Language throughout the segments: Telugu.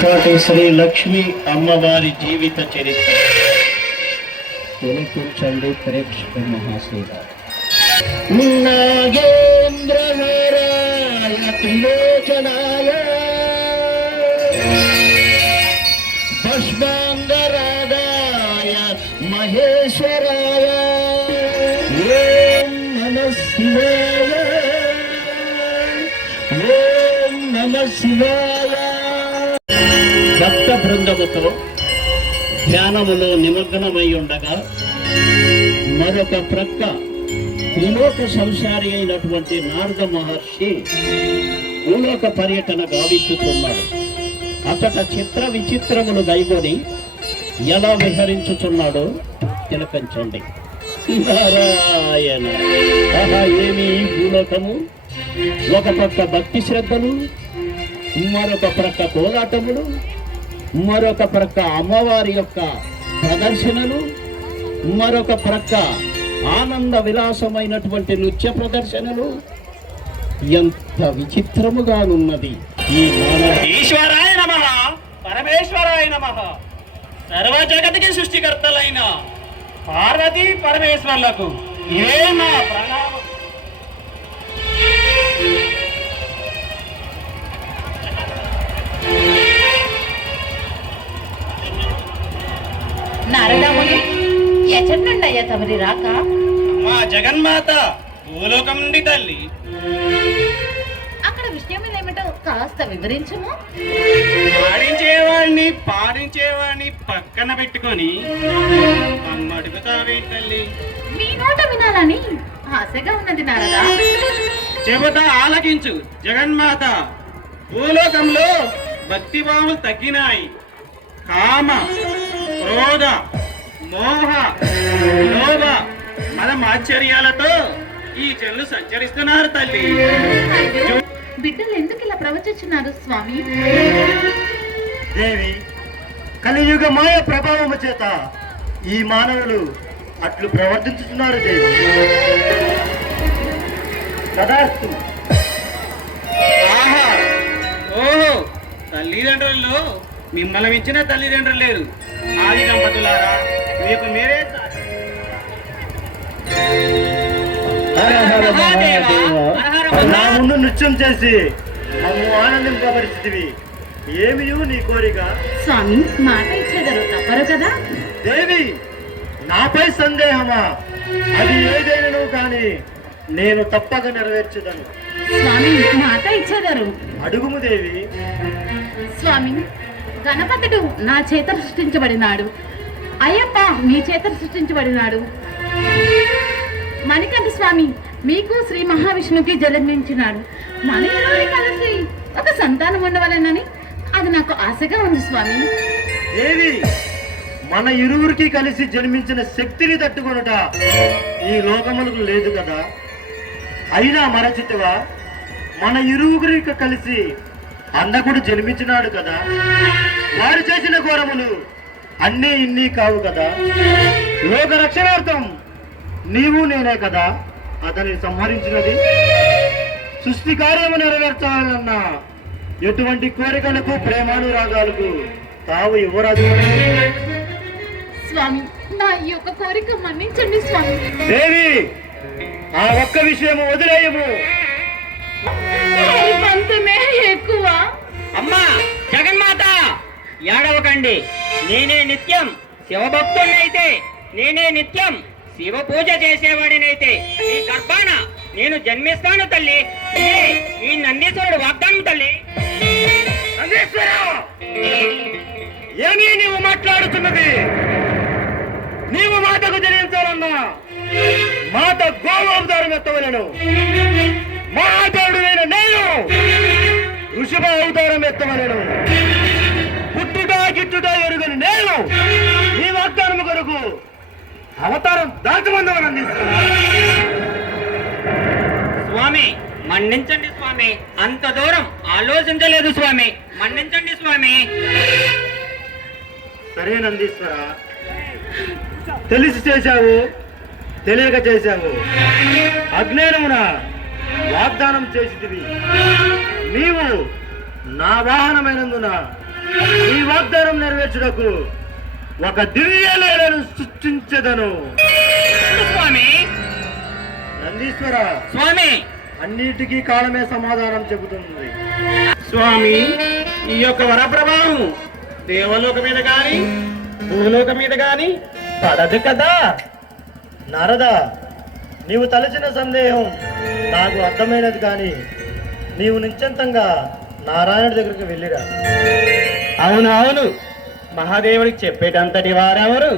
శ్రీ లక్ష్మి అమ్మవారి జీవిత చరిత్ర. వినిపించండి ప్రేక్షక మహాశీల నాగేంద్రహరాయ త్రిలోచనాయ భస్మాంగరాగాయ మహేశ్వరాయ. ఓం నమ శివాయ. ఓం నమ శివాయ. భక్త బృందముతో ధ్యానములో నిమగ్నమై ఉండగా మరొక ప్రక్క భూలోక సంసారి అయినటువంటి నారద మహర్షి భూలోక పర్యటన గావించుతున్నాడు. అతట చిత్ర విచిత్రములు దైగొని ఎలా విహరించుచున్నాడో తిలకంచండి. నారాయణ! ఆహా ఏమి భూలోకము? ఒక పక్క భక్తి శ్రద్ధలు మరొక ప్రక్క కోలాటములు మరొక ప్రక్క అమ్మవారి యొక్క ప్రదర్శనలు మరొక ప్రక్క ఆనంద విలాసమైనటువంటి నృత్య ప్రదర్శనలు. ఎంత విచిత్రముగానున్నది ఈ ఈశ్వరాయ నమ పరమేశ్వరాయ నమ సర్వ జగతికి సృష్టికర్తలైన పార్వతి పరమేశ్వర్లకు ఏ నా ప్రణామం. నారదాముని. ఎచ్చటి నుండి అయ్యా తమరి రాక? మా జగన్మాత భూలోకం నుండి తల్లి. అక్కడ విషయం ఏమిటో కాస్త వివరించము. పాడించేవాడిని పాడించేవాడిని పక్కన పెట్టుకొని అమ్మడుగుతావే తల్లి. మీ నోట వినాలని ఆశగా ఉన్నది నారదా. చెబుతా ఆలకించు జగన్మాత. భూలోకంలో భక్తిభావములు తగ్గినాయి. కామ క్రోధ మోహ లోభ మన ఆశ్చర్యాలతో ఈ జనులు సంచరిస్తున్నారు తల్లి. బిడ్డలు ఎందుకు ఇలా ప్రవచించున్నారు స్వామి? దేవి కలియుగ మాయ ప్రభావము చేత ఈ మానవులు అట్లు ప్రవర్తించుతున్నారు దేవి. ఓహో తల్లిదండ్రుల్లో మిమ్మల్ని మించిన తల్లిదండ్రులు లేరు. ఆది దంపతులారా మీకు మీరే నా ముందు నృత్యం చేసి నన్ను ఆనందింపబరిచితివి ఏమియు నీ కోరిక? స్వామి మాట ఇచ్చేదరు తప్పరు కదా? దేవి నాపై సందేహమా? అది ఏదైనను కానీ నేను తప్పక నెరవేర్చుదను. స్వామి మాట ఇచ్చేదరు. అడుగుము దేవి. స్వామి గణపతుడు నా చేత సృష్టించబడినాడు. అయ్యప్ప మీ చేత సృష్టించబడినాడు. మణికంఠ స్వామి మీకు శ్రీ మహావిష్ణుకి జన్మించినాడు. మన కలిసి ఒక సంతానం ఉండవలెనని అది నాకు ఆశగా ఉంది స్వామి. దేవి మన ఇరువురికి కలిసి జన్మించిన శక్తిని తట్టుకొనుట ఈ లోకములకు లేదు కదా. అయినా మరచితివా మన ఇరువురికి కలిసి అందకుడు జన్మించినాడు కదా. వారు చేసిన ఘోరములు అన్నీ ఇన్ని కావు కదా. లోక రక్షణార్థం నీవు నేనే కదా అతని సంహరించినది. సృష్టి కార్యము నెరవేర్చాలన్నా ఎటువంటి కోరికలకు ప్రేమానురాగాలకు తావు ఇవ్వరాదు. స్వామి నా ఈ యొక్క కోరిక మన్నించండి స్వామి. దేవి ఆ ఒక్క విషయము వదిలేయము. ఎక్కువ. అమ్మా జగన్మాత ఏడవకండి. నేనే నిత్యం శివభక్తుడినైతే నేనే నిత్యం శివ పూజ చేసేవాడినైతే. ఈ గర్భాన నేను జన్మిస్తాను తల్లి. ఈ నందీశ్వరుడు వాగ్దానం తల్లి. నందీశ్వర ఏమీ నీవు మాట్లాడుతున్నది? నీవు మాతకు జనించాలన్నా మాత గోవు అవతారం ఎత్తవలను. మహాదేవుడైన నేను ఋషభ అవతారం ఎత్తవలను. పుట్టుట గిట్టుట ఎరుగని నేను నీ వాగ్దానము కొరకు అవతారం దాచమందమని స్వామి మన్నించండి స్వామి. అంత దూరం ఆలోచించలేదు స్వామి. మన్నించండి స్వామి. సరే నందీశ్వర తెలిసి చేశావు తెలియక చేశావు. అజ్ఞానమున వాగ్దానం చేసిదివి నీవు నా వాహనమైనందున ఈ వాగ్దానం నెరవేర్చుటకు ఒక దివ్య లీలను సృష్టించదను. స్వామి? నందీశ్వర స్వామి! అన్నిటికీ కాలమే సమాధానం చెబుతుంది. స్వామి ఈ యొక్క వర ప్రభావం దేవలోక మీద గాని భూలోక మీద గాని పడదు కదా? నారద నీవు తలచిన సందేహం నాకు అర్థమైనది కానీ నీవు నిశ్చంతంగా నారాయణ దగ్గరికి వెళ్ళిరా. అవును అవును. మహాదేవుడికి చెప్పేటంతటి వారెవరు?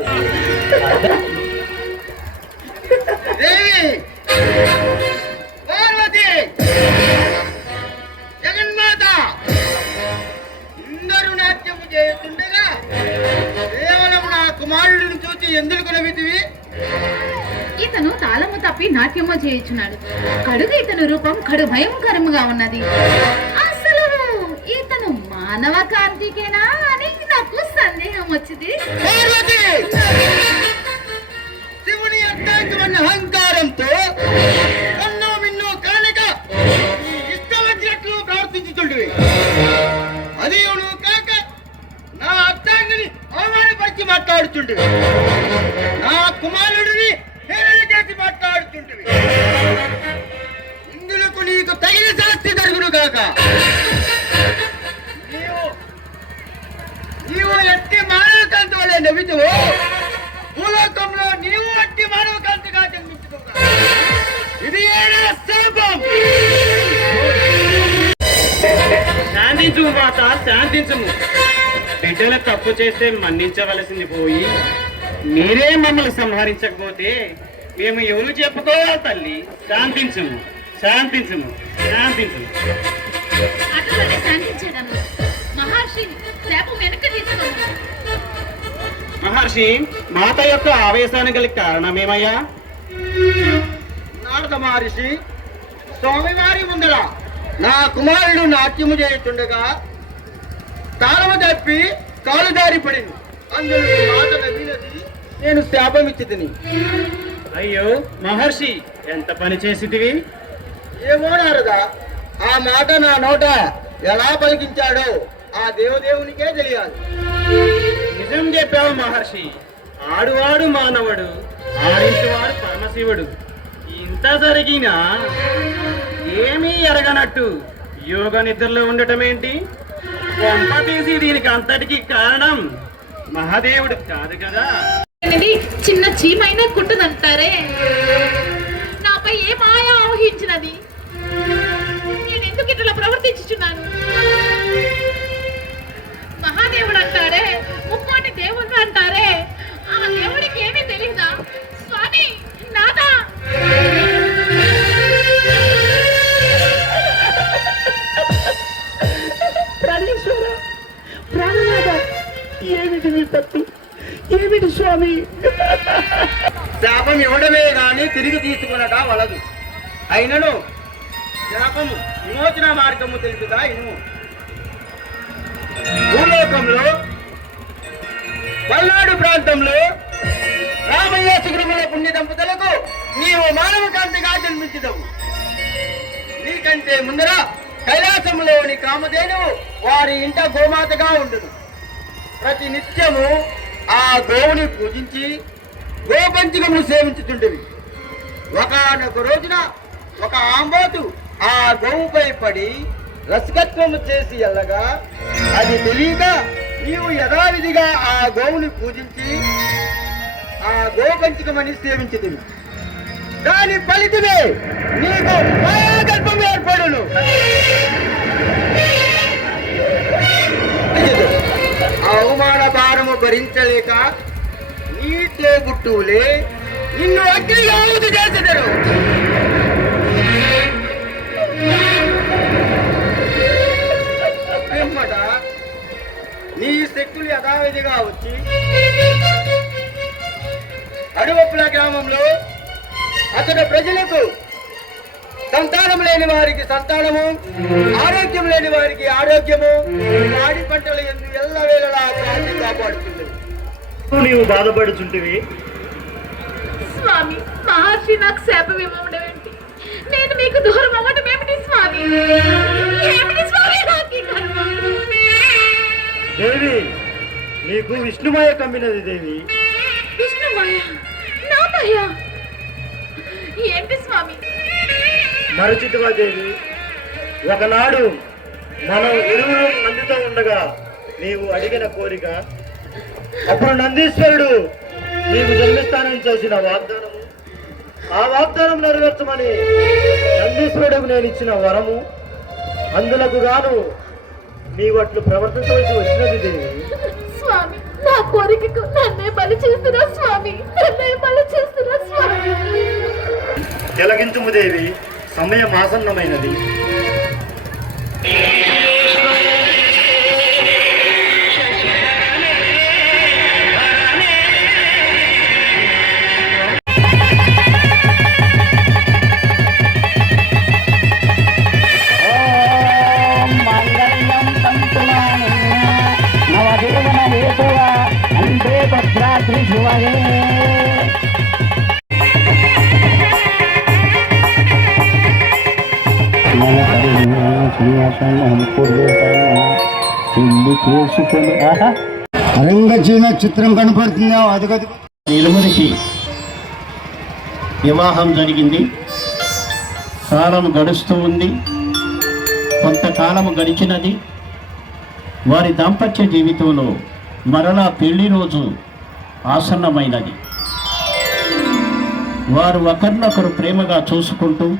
జగన్మాత! అందరూ నాట్యము చేస్తుండగా కేవలం నా కుమారుడిని చూసి ఎందుకు కొనవితివి ఇతను తాళము తప్పి నాట్యమో చేయుచున్నాడు. కడుగు ఇతను రూపం కడు భయంకరముగా ఉన్నది. అసలు ఇతను మానవ కాంతికేనా అని నాకు సందేహం వచ్చింది. పార్వతి! శివుని అత్యంతమైన అహంకారంతో అన్నో మిన్నో కానక నీ ఇష్టం వచ్చినట్లు ప్రవర్తించుతుండేవి అది నువ్వు కాక నా అర్థాంగిని అవమానపరిచి మాట్లాడుతుండేవి శాంతించుము. బిడ్డల తప్పు చేస్తే మన్నించవలసింది పోయి మీరే మమ్మల్ని సంహరించకపోతే మేము ఎవరు చెప్పుకోవాలి తల్లి? శాంతించుము. శాంతించుము. శాంతించుము. మహర్షి మాత యొక్క ఆవేశానికి గల కారణమేమయ్యా? నారద మహర్షి స్వామివారి ముందర నా కుమారుడు నాట్యము చేయుతుండగా తాళము తప్పి కాలు దారి పడింది. అందులో మాట నవ్వినది నేను శాపం ఇచ్చితిని అయ్యో మహర్షి ఎంత పని చేసిదివి ఏమో నారదా ఆ మాట నా నోట ఎలా పలికించాడో ఆ దేవదేవునికే తెలియాలి. నిజం చెప్పావు మహర్షి ఆడువాడు మానవుడు ఆడించువాడు పరమశివుడు. ఇంత జరిగినా ఏమీ ఎరగనట్టు యోగ నిద్రలో ఉండటం ఏంటి దీనికి అంతటికి కారణం మహాదేవుడు కాదు కదా. చిన్న చీమైనా కుట్టదంటారే నాపై ఏ మాయా ఆవహించినది నేను ఎందుకు ఇట్లా ప్రవర్తించుచున్నాను? మహాదేవుడు అంటారే ముక్కోటి దేవుడు అంటారే. ఆ దేవుడికి ఏమీ తెలియదా స్వామి నాదా? ఏమిటి విపత్తు ఏమిటి స్వామి? శాపం ఇవ్వడమే గాని తిరిగి తీసుకునట వలదు. అయినను శాపము విమోచన మార్గము తెలుపుతా భూలోకంలో పల్నాడు ప్రాంతంలో రామయ్య శిఖరముల పుణ్య దంపతులకు నీవు మానవ కాంతిగా జన్మించదవు. నీకంటే ముందర కైలాసంలోని కామధేనువు వారి ఇంట గోమాతగా ఉండును. ప్రతి నిత్యము ఆ గోవుని పూజించి గోపంచకమును సేవించుతుండేవి ఒకనొక రోజున ఒక ఆంబోతు ఆ గోవుపై పడి రసకత్వము చేసి ఎల్లగా అది తెలియక నీవు యథావిధిగా ఆ గోవుని పూజించి ఆ గోపంచకమని సేవించుతుంది దాని ఫలితమే నీకు మాయాగల్పం ఏర్పడును. అవమాన భారము భరించలేక నీ తోబుట్టువులే నిన్ను అగ్నిగా ఊది చేసెదరు. పిమ్మట నీ శక్తులు యథావిధిగా వచ్చి అడవప్పుల గ్రామంలో అతడు ప్రజలకు సంతానం లేని వారికి సంతానము ఆరోగ్యం లేని వారికి ఆరోగ్యము. పాడి పంటలు ఎందు ఎల్లవేళలా కాచి కాపాడుతుంది. నీవు బాధపడుచుంటివి. స్వామి మహర్షి నాకు శాపం నేను మీకు దూరం అవ్వడం ఏమిటి స్వామి? ఏమిటి స్వామి నాకు ఈ కర్మ? దేవి నీకు విష్ణుమాయ కమ్మినది దేవి. విష్ణుమాయ? మరచితివా దేవి ఒకనాడు మనం ఇరువురు నందితో ఉండగా నీవు అడిగిన కోరిక అప్పుడు నందీశ్వరుడు నీకు జన్మిస్తానని చేసిన వాగ్దానము. ఆ వాగ్దానం నెరవేర్చమని నందీశ్వరుడికి నేను ఇచ్చిన వరము. అందులకు గాను నీవు అట్లు ప్రవర్తించవలసి వచ్చినది దేవి స్వామి నా కోరికకు నన్నే బలి చేస్తున్నా స్వామి నన్నే బలి చేస్తున్నా స్వామి. తిలకించుము దేవి. సమయం ఆసన్నమైనది పెళ్ళి చేసుకొని ఆహా రంగజీన చిత్రం కనపడుతుందా. అదిగది. వివాహం జరిగింది. కాలం గడుస్తూ ఉంది. కొంతకాలం గడిచినది. వారి దాంపత్య జీవితంలో మరలా పెళ్ళి రోజు ఆసన్నమైనది. వారు ఒకరినొకరు ప్రేమగా చూసుకుంటూ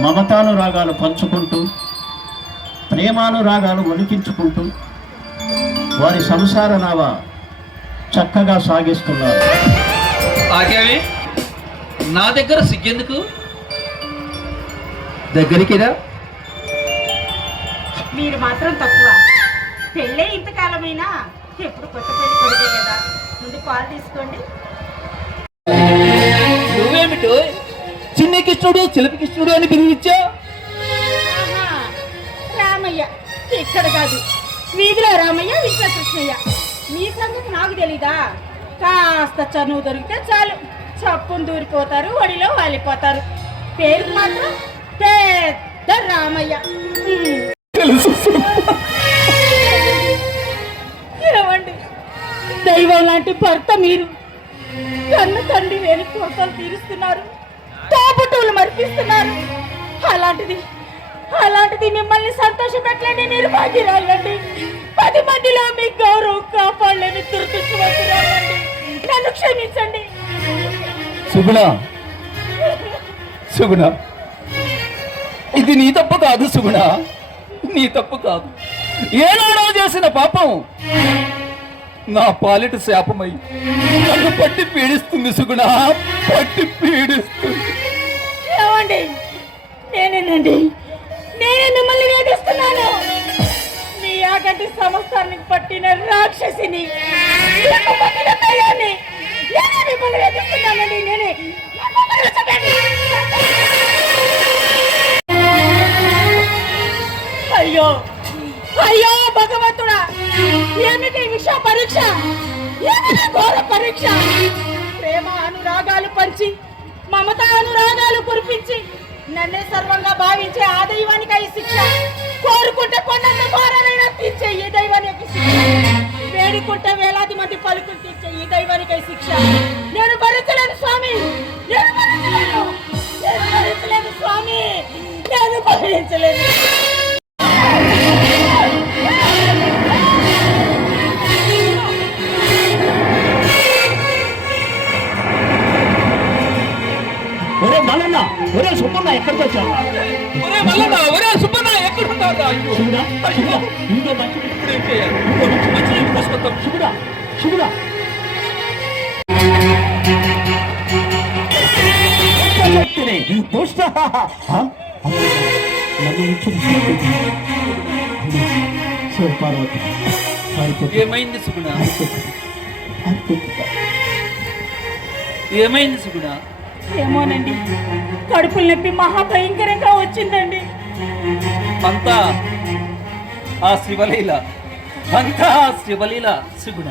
మమతానురాగాలు పంచుకుంటూ ప్రేమానురాగాలు ఒలికించుకుంటూ వారి సంసార నావ చక్కగా సాగిస్తున్నారు. ఆగావే? నా దగ్గర సిగ్గెందుకు? దగ్గరికి రా మీరు మాత్రం తక్కువ. పెళ్ళే ఇంతకాలమైనా ఎప్పుడు కొత్త పెళ్ళి కొడితే కదా. ముందు పాలు తీసుకోండి. నువ్వేమిటో? చిన్న కృష్ణుడు చిలిపి కృష్ణుడు అని పిలిపించా రామయ్య ఇక్కడ కాదు. వీధిలో రామయ్య విశ్వ కృష్ణయ్య మీ సంగతి నాకు తెలీదా? కాస్త చనువు దొరికితే చాలు. చప్పును దూరిపోతారు ఒడిలో వాలిపోతారు. పేరు మాత్రం పెద్ద రామయ్య. ఏమండి? దైవం లాంటి భర్త మీరు. కన్న తండ్రి వేలు కోతలు తీరుస్తున్నారు. తోబుట్టువులు మర్పిస్తున్నారు. అలాంటిది అలాంటిది మిమ్మల్ని సంతోష పెట్టలేని నిర్భాగ్యురాలండి. పది మందిలో మీ గౌరవం కాపాడలేని దురదృష్టవంతురాలండి. నన్ను క్షమించండి. సుగుణ. సుగుణ. ఇది నీ తప్పు కాదు సుగుణ. నీ తప్పు కాదు. ఏనాడో చేసిన పాపం నా పాలిట శాపమై నన్ను పట్టి పీడిస్తుంది సుగుణ. పట్టి పీడిస్తుంది. ఏమండి? నేనేనండి. రాక్షసిని మిమ్మల్ని నేనే అయ్యో. అయ్యో భగవంతుడా ఏమిటి విష పరీక్ష? ఏమిటి ఘోర పరీక్ష? ప్రేమ అనురాగాలు పంచి మమత అనురాగాలు కురిపించి నన్నే సర్వంగా భావించే ఆ దైవానికి ఈ శిక్ష కోరుకుంటే కొండంత ఘోరమైన తీర్చే ఈ దైవానికి శిక్ష. వేడుకుంటే వేలాది మంది పలుకులు తీర్చే ఈ దైవానికి శిక్ష. నేను భరించలేను స్వామి. నేను భరించలేను. నేను భరించలేను స్వామి. నేను భరించలేను. ఒరే మల్లన్న ఒరే సుబ్బన్న ఎక్కడికి వచ్చావు? ఒరే మల్లన్న ఒరే సుబ్బన్న ఎక్కడున్నారా అయ్యో. శివుడా అయ్యో. ఇంకో మంచి ఇప్పుడేం చేయాలి ఇంకో మంచి మంచి నీళ్ళు పోసుకొద్దాం. శివుడా శక్తిని దుష్ట. ఏమైంది సుగుణ. ఏమైంది సుగుణ? ఏమోనండి కడుపులు నొప్పి మహాభయంకరంగా వచ్చిందండి. అంతా ఆ శివలీల అంతా ఆ శివలీల సుగుణ.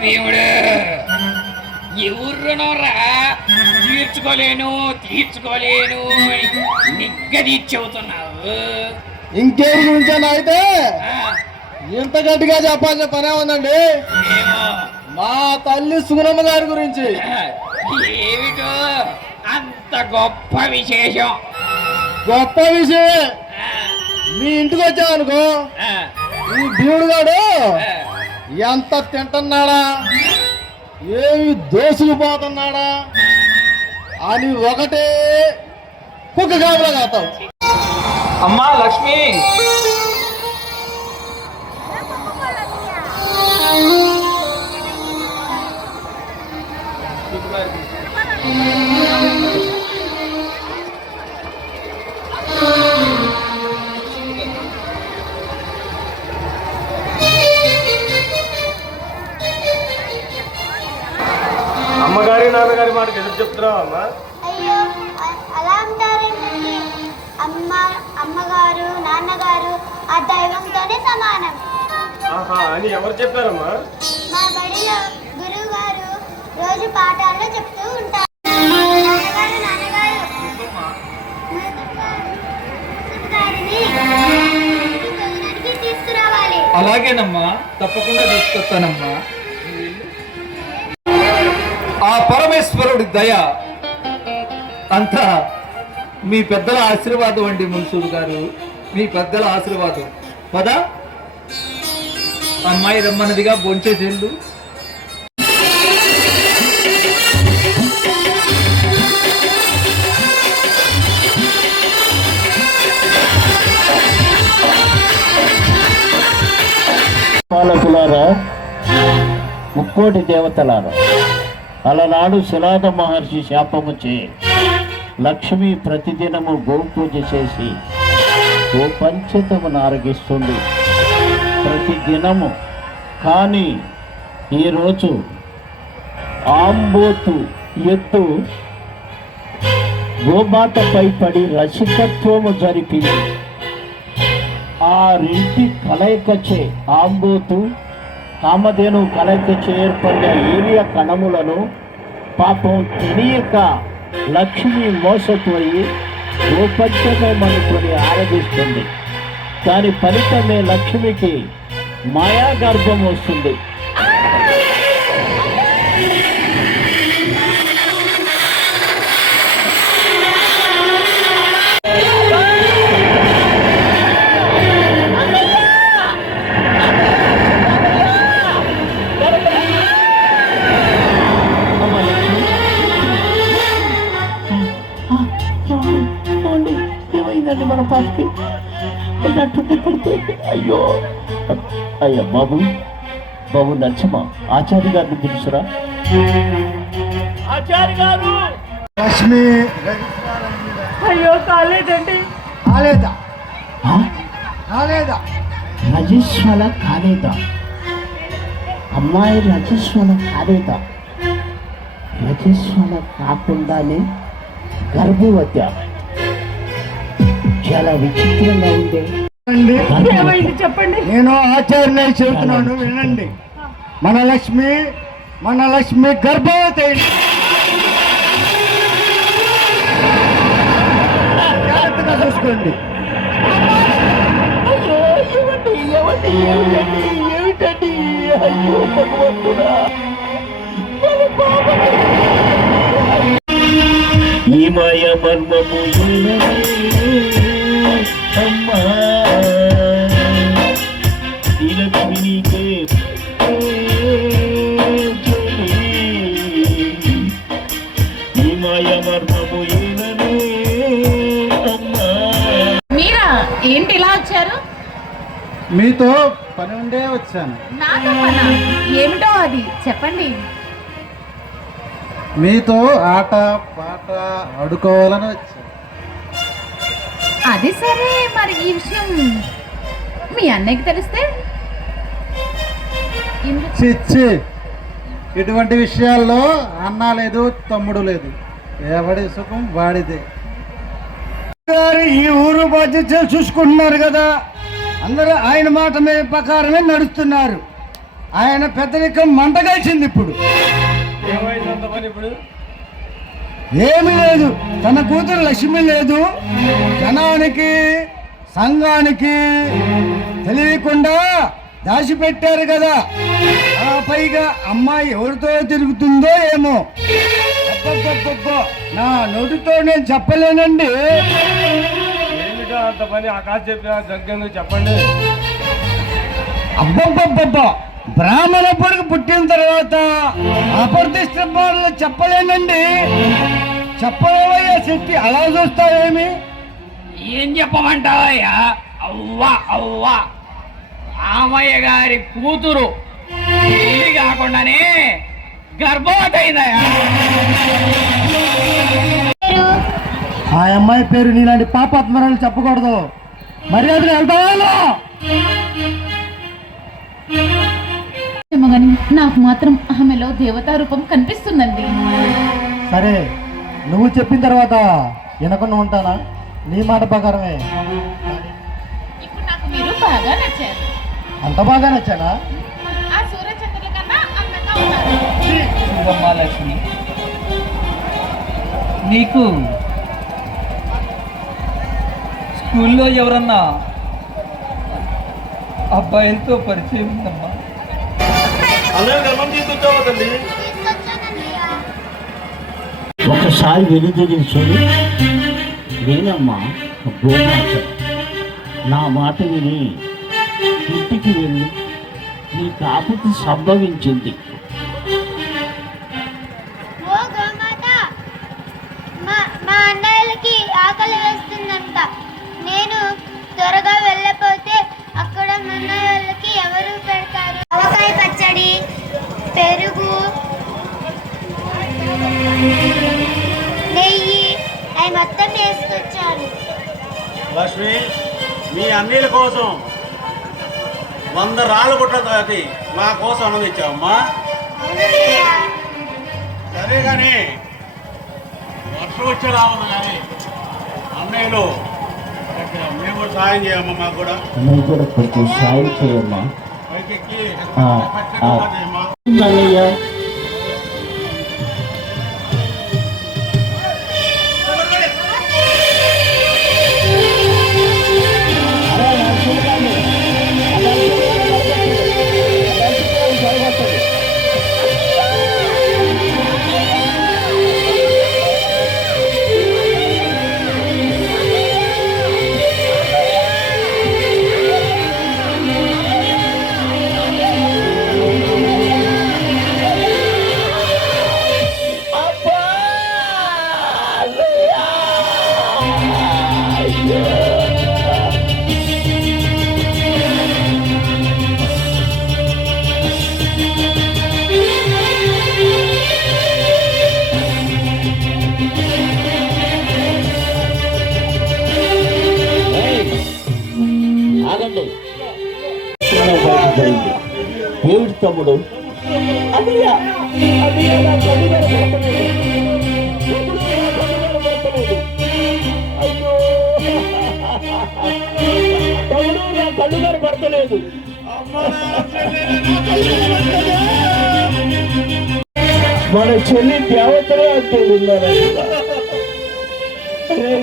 భీముడు ఎవరునోరా తీర్చుకోలేను తీర్చుకోలేను నిగ్గది చెబుతున్నావు. ఇంకేం గురించేనా అయితే ఇంత గట్టిగా చెప్పాల్సిన పనే ఉందండి. మా తల్లి సుగుణమ్మ గారి గురించి. ఏమిటో? అంత గొప్ప విశేషం. గొప్ప విషయమే. ఆ, మీ ఇంటికి వచ్చామనుకో ఆ, ఈ గాడు ఆ. ఎంత తింటున్నాడా? ఏమి దోసుకుపోతున్నాడా అని ఒకటే కుక్క కాపులా కాతావు అమ్మా లక్ష్మి! అమ్మగారి మాటకి ఎదురు చెప్తున్నావు అమ్మా? అలా అంటారేంటండి? అమ్మ అమ్మగారు నాన్నగారు ఆ దైవంతోనే సమానం. ఆహా అని ఎవరు చెప్పారమ్మా? మా బడిలో గురువు గారు రోజు పాఠాల్లో చెప్తూ ఉంటారు. నాన్నగారు నాన్నగారు. మున్సిపల్ గారిని ఇంటికి భోజనానికి తీసుకురావాలి. అలాగేనమ్మా తప్పకుండా తీసుకొస్తానమ్మా. ఆ పరమేశ్వరుడి దయ అంతా మీ పెద్దల ఆశీర్వాదం అండి మున్సూరు గారు. మీ పెద్దల ఆశీర్వాదం. పద. అమ్మాయి రమ్మన్నదిగా బొంచేసేళ్ళు పాలకులారా ముక్కోటి దేవతలారా అలనాడు శిలాద మహర్షి శాపముచే లక్ష్మి ప్రతిదినము గోపూజ చేసి ఓ ఆరగిస్తుంది. ప్రతి దినము కానీ ఈరోజు ఆంబోతు ఎత్తు గోమాతపై పడి రసికత్వము జరిపింది ఆ రింటి కలయికచే ఆంబోతు కామధేను కలయికచే ఏర్పడిన ఏలియ కణములను పాపం తెలియక లక్ష్మి మోసపోయి గోపంచమనుకొని ఆరాధిస్తుంది. దాని ఫలితమే లక్ష్మికి మాయా గర్భం వస్తుంది. అయ్యో. అయ్యా బాబు. బాబు నచ్చమా? ఆచార్య గారిని పిలుచురా. ఆచార్య గారు! లక్ష్మి. అయ్యో కాలేదండి. కాలేదా? ఆ? కాలేదా? రజస్వల కాలేదా? అమ్మాయి రజస్వల కాలేదా? రజస్వల కాకుండానే గర్భవతి. చాలా విచిత్రంగా ఉంది. చెప్పండి. నేను ఆచార్య చెబుతున్నాను వినండి. మన లక్ష్మి మన లక్ష్మి గర్భవతి. జాగ్రత్తగా చూసుకోండి ఏమిటండి అయ్యో భగవంతుడా. ఈ మాయ మర్మము అమ్మా ఈ లక్ష్మి నీకే ఏంటి ఇలా వచ్చారు? మీతో పని ఉండే వచ్చాను? ఏమిటో అది చెప్పండి. మీతో ఆట పాట ఆడుకోవాలని వచ్చాను. అది సరే మరి ఈ విషయం మీ అన్నయ్యకి తెలిస్తే? చిచ్చి ఇటువంటి విషయాల్లో అన్న లేదు తమ్ముడు లేదు. ఎవడి సుఖం వాడిదే. గారు ఈ ఊరు బాధ్యత చూసుకుంటున్నారు కదా. అందరూ ఆయన మాట మీద ప్రకారమే నడుస్తున్నారు. ఆయన పెద్దరికం మంటగలిచింది ఇప్పుడు? ఏమీ లేదు. తన కూతురు లక్ష్మి లేదు. జనానికి సంఘానికి తెలియకుండా దాచిపెట్టారు కదా. ఆ పైగా అమ్మాయి ఎవరితో తిరుగుతుందో ఏమో. నా నోటితో నేను చెప్పలేనండి. అంత పని? ఆకాశ చెప్పిన దగ్గర చెప్పండి. అబ్బబ్బబ్బబ్బా బ్రాహ్మణ పొడుగు పుట్టిన తర్వాత అప్రతిష్ట బాధలు చెప్పలేనండి. చెప్పలేవయ్యా శక్తి అలా చూస్తావేమి? ఏం చెప్పమంటావయ్యా? అవ్వా అవ్వా. రామయ్య గారి కూతురు. పెళ్ళి కాకుండానే గర్భవతి అయిందయ్యా ఆ అమ్మాయి పేరు నీలాంటి పాపాత్మరాలు చెప్పకూడదు. మర్యాదలు వెళ్తావా? ఏమో గాని నాకు మాత్రం ఆమెలో దేవతా రూపం కనిపిస్తుందండి. సరే నువ్వు చెప్పిన తర్వాత వినకుండా ఉంటానా? నీ మాట ప్రకారమే. ఇప్పుడు నాకు మీరు బాగా నచ్చారు. అంత బాగా నచ్చానా? ఆ సూర్యచంద్రుల కన్నా అందంగా ఉన్నారు. శివమ్మాలక్ష్మి నీకు స్కూల్లో ఎవరన్నా అబ్బాయిలతో పరిచయం ఉందమ్మా? ఒకసారి వెనుదిరిగి చూడు. నేనమ్మా గోమాత. నా మాట విని ఇంటికి వెళ్ళి. నీ కాపుకి సంభవించింది. లక్ష్మి మీ అన్నీల కోసం వంద రాళ్ళు గుట్ల తాతి మా కోసం అవునన్నయ్య సరే కానీ వర్షం వచ్చే రావాలి కానీ అన్నయ్యలు మేము కూడా సాయం చేయమ్మా మాకు కూడా. నువ్వు కూడా కొంచెం సాయం చేయమ్మా. ఆ. చేయమ్మా అన్నయ్య లేదు మన చెల్లి దేవతలే అంటే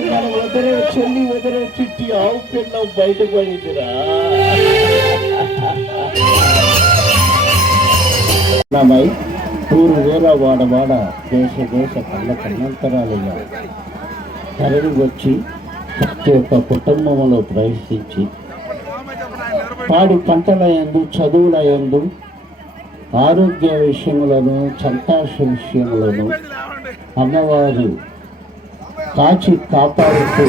మన వదిలే చెల్లి వదిలే చిట్టి ఆవు పిండం బయటపడిందిరా నామై ఊరు వేల వాడ వాడ దేశ దేశ కళ్ళ కన్నంతరాలయ్యా తరలి వచ్చి ప్రతి ఒక్క కుటుంబంలో ప్రవేశించి పాడి పంటల యందు చదువుల యందు ఆరోగ్య విషయములను సంతోష విషయములను అమ్మవారు కాచి కాపాడుతూ